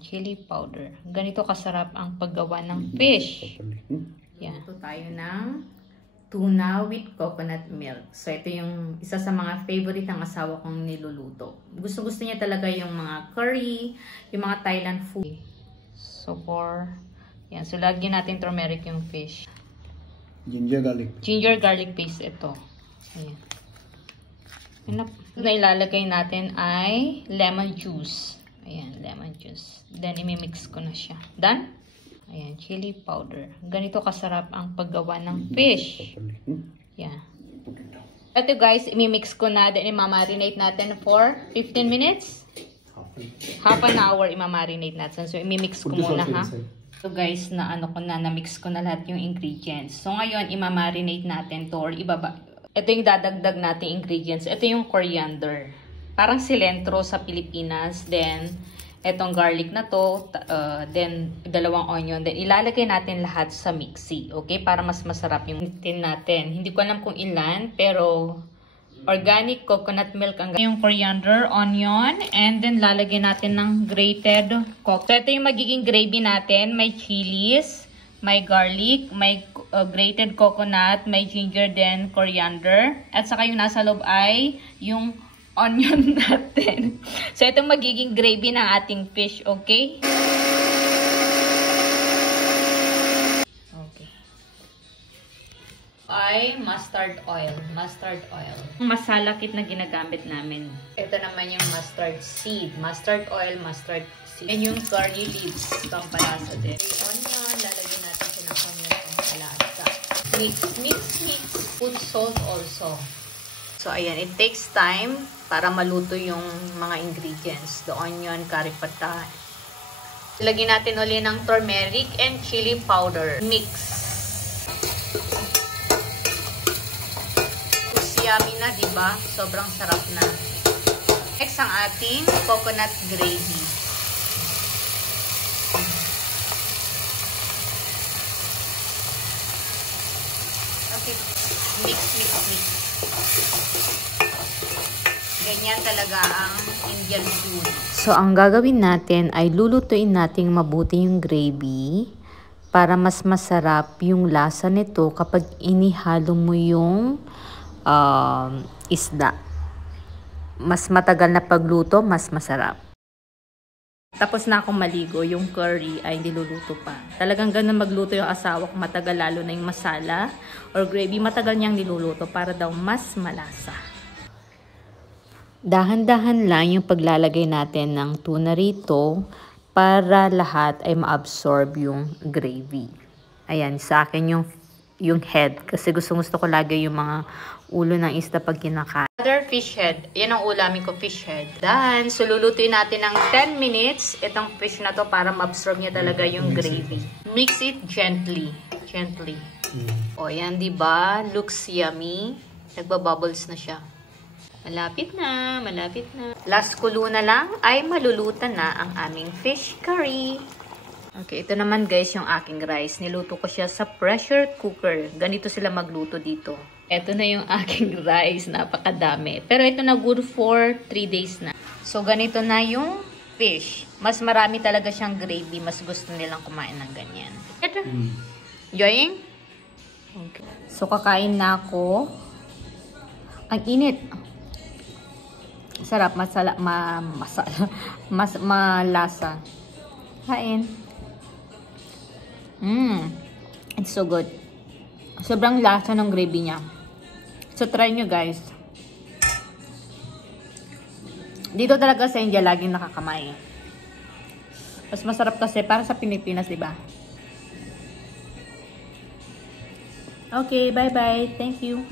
Ayan, chili powder. Ganito kasarap ang paggawa ng fish. Yan. Ito tayo ng tuna with coconut milk. So, ito yung isa sa mga favorite ng asawa kong niluluto. Gusto-gusto niya talaga yung mga curry, yung mga Thailand food. So, yan. So, lagyan natin turmeric yung fish. Ginger garlic. Ginger garlic paste ito. Ayan. Na ilalagay natin ay lemon juice. Ayan, lemon juice. Then, imimix ko na siya. Done? Ayan, chili powder. Ganito kasarap ang paggawa ng fish. Yan. Ito guys, imimix ko na. Then, imamarinate natin for 15 minutes. Half an hour imamarinate natin. So, imimix ko muna ha. So guys, na-mix ko na lahat yung ingredients. So, ngayon, imamarinate natin to or ibaba. Ito yung dadagdag natin ingredients. Ito yung coriander. Parang cilantro sa Pilipinas. Then, etong garlic na to, then dalawang onion, then ilalagay natin lahat sa mixie, okay? Para mas masarap yung tin natin. Hindi ko alam kung ilan, pero organic coconut milk ang yung coriander, onion, and then lalagyan natin ng grated coconut. So, ito yung magiging gravy natin. May chilies, may garlic, may grated coconut, may ginger, then coriander. At saka yung nasa loob ay yung onion natin. So, itong magiging gravy ng ating fish, okay? Okay. Ay, mustard oil. Mustard oil. Masala kit na ginagamit namin. Ito naman yung mustard seed. Mustard oil, mustard seed. And yung curry leaves, pampalasa din. Yung onion, lalagyan natin siya ng onion pampalasa. Mix, mix, mix. Put salt also. So, ayan, it takes time para maluto yung mga ingredients. The onion, curry pata. Lagyan natin ulit ng turmeric and chili powder. Mix. Yummy na, diba? Sobrang sarap na. Next, ang ating coconut gravy. Okay. Mix, mix, mix. Ganyan talaga ang Indian food. So, ang gagawin natin ay lulutuin natin mabuti yung gravy para mas masarap yung lasa nito kapag inihalo mo yung isda. Mas matagal na pagluto, mas masarap. Tapos na akong maligo, yung curry ay niluluto pa. Talagang ganun magluto yung asawa ko, matagal lalo na yung masala or gravy, matagal niyang niluluto para daw mas malasa. Dahan-dahan lang yung paglalagay natin ng tuna rito para lahat ay ma-absorb yung gravy. Ayan, sa akin yung head kasi gusto ko lagi yung mga ulo ng isda pag kinakain. Other fish head. Yan ang ulamin ko, fish head. Dahil, so lulutuin natin ng 10 minutes itong fish na to para ma-absorb niya talaga yung gravy. Mix it gently. Gently. O, yan, diba? Looks yummy. Nagbabubbles na siya. Malapit na, malapit na. Last kulo na lang ay malulutan na ang aming fish curry. Okay, ito naman guys yung aking rice. Niluto ko siya sa pressure cooker. Ganito sila magluto dito. Ito na yung aking rice. Napakadami. Pero ito na good for 3 days na. So, ganito na yung fish. Mas marami talaga siyang gravy. Mas gusto nilang kumain ng ganyan. Ito. Enjoying? Okay. So, kakain na ako. Ang init. Sarap. Malasa. Kain. It's so good. Sobrang lasa ng gravy niya. So, try nyo guys. Dito talaga sa India, laging nakakamay. Mas masarap kasi para sa Pilipinas, diba? Okay, bye-bye. Thank you.